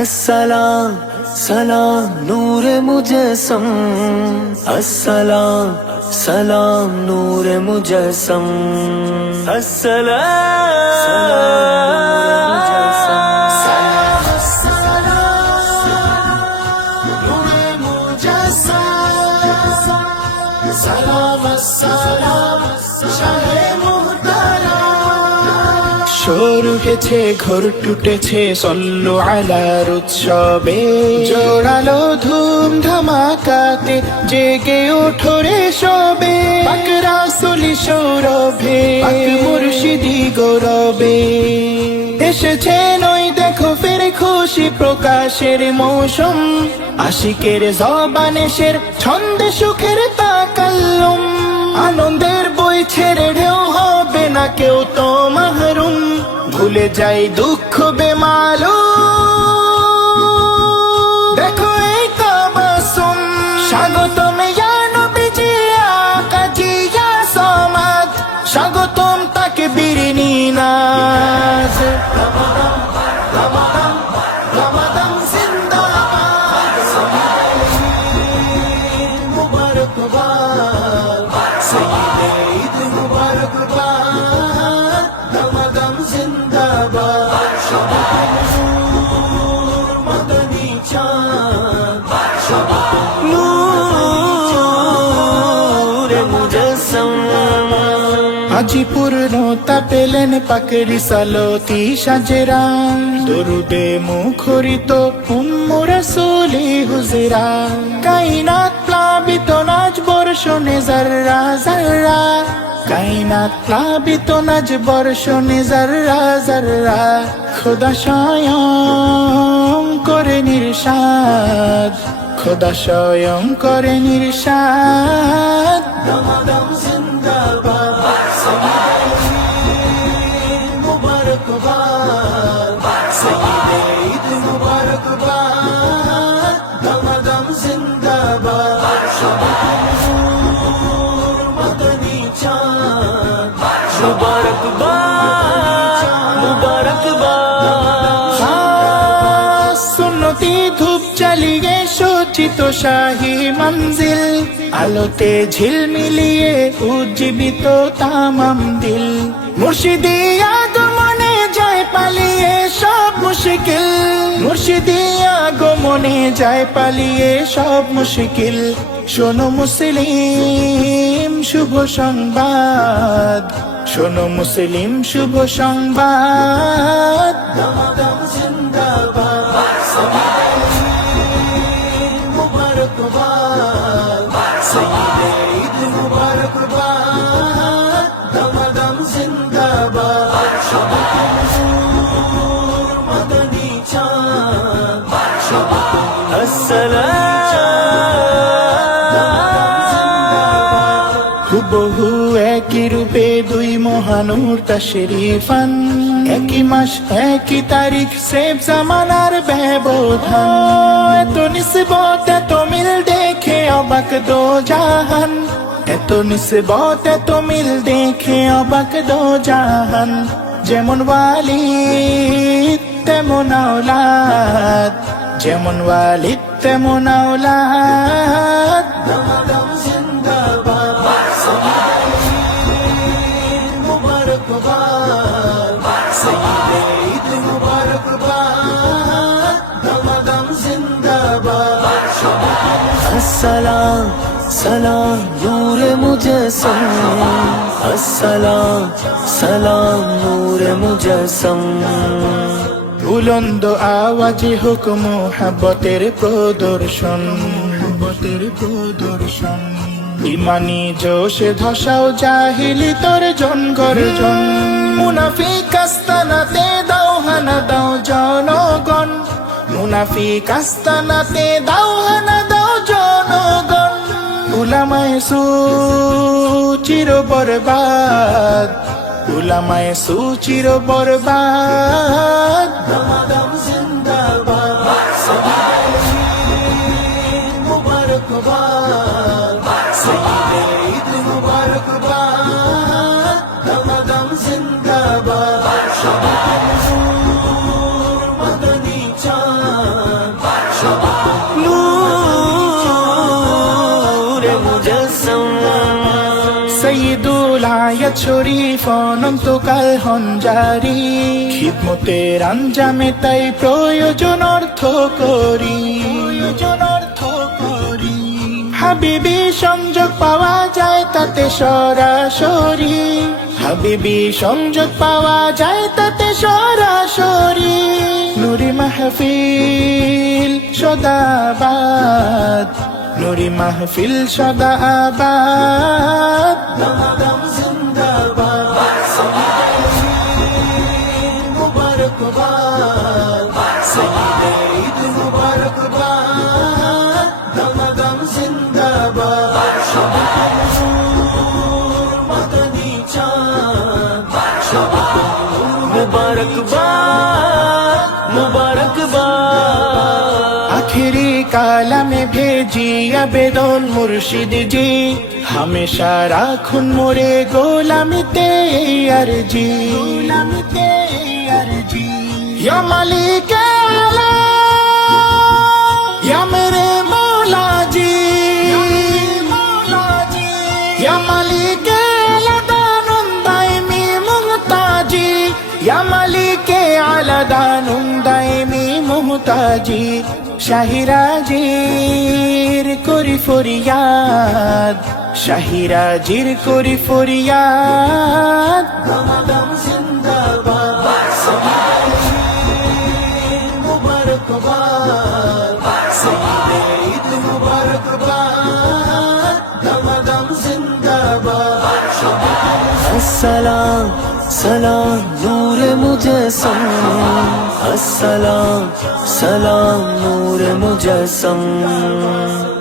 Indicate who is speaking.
Speaker 1: আসসালাম সালাম নূরে মুজসম আসসালাম সালাম নূরে মুজসম
Speaker 2: আসসালাম জেগেছে ঘোর টুটেছে, সল্লু আলার উৎসবে। জোড়ালো ধুম ধামাকাতে জেগে ওঠো রে সবে। রাসুলি সৌরভে মুর্শিদি গৌরবে। এসেছে নই দেখো ফের খুশি প্রকাশের মৌসুম। আশিকের জবানেশের ছন্দে সুখের তাকাল্লুম। আনন্দের বই ছেড়ে ঢেউ হবে না কেউ তো ভুলে যাই দুঃখ বেমালু আজি পূর্ণতা পেলেন পাকের সালতি সাজেরা। দরুদে মুখরিত উম্মু রসুলি হুজরা। কাইনাত প্লাবিত নাচ বর্ষণে জাররা জাররা কাইনাত প্লাবিত নাজ বর্ষণে জাররা জাররা খোদা স্বয়ং করে নির্সাদ। খোদা স্বয়ং করে
Speaker 1: নির্সাদ। দম জিন্দাবাদ।
Speaker 2: coração. চালিয়ে সচিত শাহী মঞ্জিল। আলোতে ঝিলমিলিয়ে উজ্জীবিত তামাম দিল। মুর্শিদি আগমনে যায় পালিয়ে সব মুশকিল। মুর্শিদি আগমনে যায় পালিয়ে সব মুশকিল। শোনো মুসলিম, শুভ সংবাদ। শোনো মুসলিম, শুভ সংবাদ।
Speaker 1: জিন্দাবাদ। জিন্দাবাদ
Speaker 2: হুবহু একই রূপে দুই মহানুর তশরিফান একই মাস, একই তারিখ সেব জামানার ব্যবধান। এত নিসবত, এত মিল দেখে অবাক দো জাহান এত নিসবত এত মিল দেখে অবাক দো জাহান। যেমন ওয়ালিদ, তেমন আওলাদ। যেমন ওয়ালিদ, তেমন আওলাদ।
Speaker 1: সালাম सलाम नूर मुझे সালাম सलाम नूर
Speaker 2: বুলন্দ আওয়াজে হোক মোহাবতের প্রদর্শন। মোহাবতের প্রদর্শন। ইমানি জোশে ধসাও জাহিলি তোর জন গর্জন। মুনাফি কাস্তানাতে দাও হানা দাও জনগণ। মুনাফি কাস্তানাতে দাও হানা দাও উলামায় সু চির বরবাদ। উলামায় সুচির বরবাদ আয়াত শরীফ অনন্তকাল হঞ্জারি। খিদমতের আঞ্জামে তাই প্রয়োজন অর্থ করি। প্রয়োজন অর্থ করি। হাবিবি সংযোগ পাওয়া যায় তাতে সরাসরি। হাবিবি সংযোগ পাওয়া যায় তাতে সরাসরি। নুরি মাহফিল সদাবাদ। নুরি মাহফিল সদা
Speaker 1: মুবারকবাদ মুবারকবাদ
Speaker 2: আখেরি কালামে ভেজি আবেদন মুর্শিদ জি হামেশা রাখুন মোরে গোলামিতে আর জি গোলামিতে আর জি ইয়া মালিক আলা ইয়া মেরে দানুন দাইমি মুহতাজি শাহিরাজির করি ফরিয়াদ শাহিরাজির করি ফরিয়াদ।
Speaker 1: দমাদম জিন্দাবাদ সঈদে ঈদ মুবারকবাদ সঈদে ঈদ মুবারকবাদ